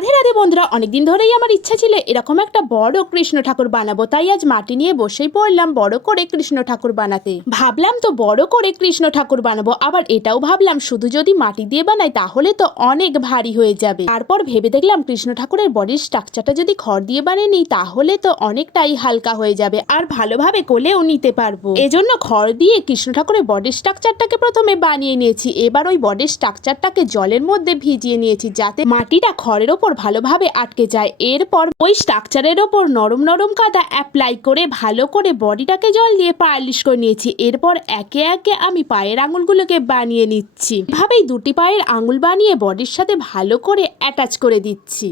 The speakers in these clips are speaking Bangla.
nadie রাধে বন্ধুরা, অনেকদিন ধরেই আমার ইচ্ছা ছিল এরকম একটা বড় কৃষ্ণ ঠাকুর বানাবো। তাই আজ মাটি নিয়ে বসেই পড়লাম বড় করে কৃষ্ণ ঠাকুর বানাতে। ভাবলাম তো বড় করে কৃষ্ণ ঠাকুর বানাবো, আবার এটাও ভাবলাম শুধু যদি মাটি দিয়ে বানাই তাহলে তো অনেক ভারী হয়ে যাবে। তারপর ভেবে দেখলাম কৃষ্ণ ঠাকুরের বডির স্ট্রাকচারটা যদি খড় দিয়ে বানিয়ে নিই তাহলে তো অনেকটাই হালকা হয়ে যাবে আর ভালোভাবে কোলেও নিতে পারব। এজন্য খড় দিয়ে কৃষ্ণ ঠাকুরের বডির স্ট্রাকচারটাকে প্রথমে বানিয়ে নিয়েছি। এবার ওই বডির স্ট্রাকচারটাকে জলের মধ্যে ভিজিয়ে নিয়েছি যাতে মাটিটা খড়ের ওপর ভালোভাবে আটকে যায়। এরপর ওই স্ট্রাকচারের ওপর নরম নরম কাদা অ্যাপ্লাই করে ভালো করে বডিটাকে জল দিয়ে পালিশ করে নিয়েছি। এরপর একে একে আমি পায়ের আঙুলগুলোকে বানিয়ে নিচ্ছি। এভাবেই দুটি পায়ের আঙুল বানিয়ে বডির সাথে ভালো করে অ্যাটাচ করে দিচ্ছি।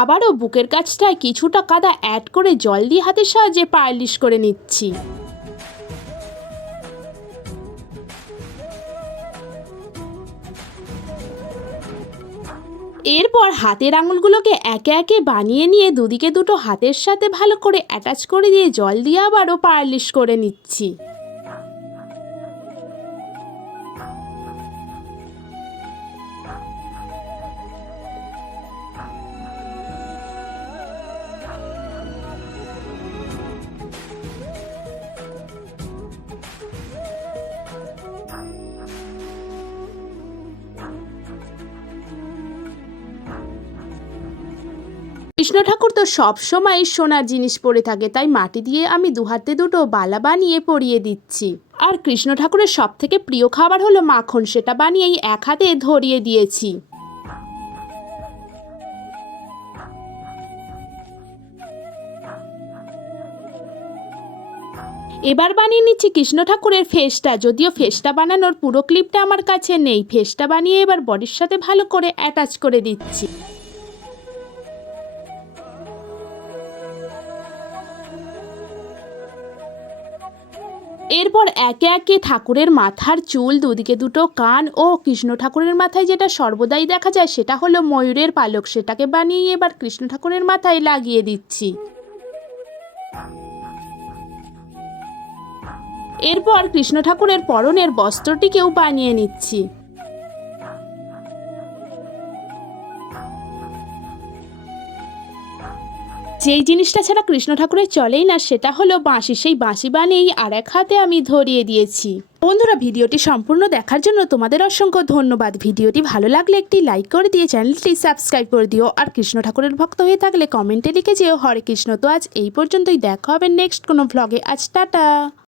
আবারও বুকের কাছটায় কিছুটা কাদা অ্যাড করে জল দিয়ে হাতের সাহায্যে পালিশ করে নিচ্ছি। এরপর হাতের আঙুলগুলোকে একে একে বানিয়ে নিয়ে দুদিকে দুটো হাতের সাথে ভালো করে অ্যাটাচ করে দিয়ে জল দিয়ে আবারও পালিশ করে নিচ্ছি। কৃষ্ণ ঠাকুর তো সব সময় সোনার জিনিস পরে থাকে, তাই মাটি দিয়ে আমি দু হাতে দুটো বালা বানিয়ে পরিয়ে দিচ্ছি। আর কৃষ্ণ ঠাকুরের সব থেকে প্রিয় খাবার হলো মাখন, সেটা বানিয়েই এক হাতে ধরিয়ে দিয়েছি। এবার বানিয়ে নিচ্ছি কৃষ্ণ ঠাকুরের ফেসটা, যদিও ফেসটা বানানোর পুরো ক্লিপটা আমার কাছে নেই। ফেসটা বানিয়ে এবার বডির সাথে ভালো করে অ্যাটাচ করে দিচ্ছি। এরপর একে একে ঠাকুরের মাথার চুল, দুদিকে দুটো কান ও কৃষ্ণ ঠাকুরের মাথায় যেটা সর্বদাই দেখা যায় সেটা হলো ময়ূরের পালক। সেটাকে বানিয়ে এবার কৃষ্ণ ঠাকুরের মাথায় লাগিয়ে দিচ্ছি। এরপর কৃষ্ণ ঠাকুরের পরনের বস্ত্রটিকেও বানিয়ে নিচ্ছি। যেই জিনিসটা ছাড়া কৃষ্ণ ঠাকুরের চলেই না, সেটা হলো বাঁশি। সেই বাঁশি বানিয়েই আর এক হাতে আমি ধরিয়ে দিয়েছি। বন্ধুরা, ভিডিওটি সম্পূর্ণ দেখার জন্য তোমাদের অসংখ্য ধন্যবাদ। ভিডিওটি ভালো লাগলে একটি লাইক করে দিয়ে চ্যানেলটি সাবস্ক্রাইব করে দিও। আর কৃষ্ণ ঠাকুরের ভক্ত হয়ে থাকলে কমেন্টে লিখে যেও, হরে কৃষ্ণ। তো আজ এই পর্যন্তই। দেখা হবে নেক্সট কোনো ভ্লগে আজ টাটা।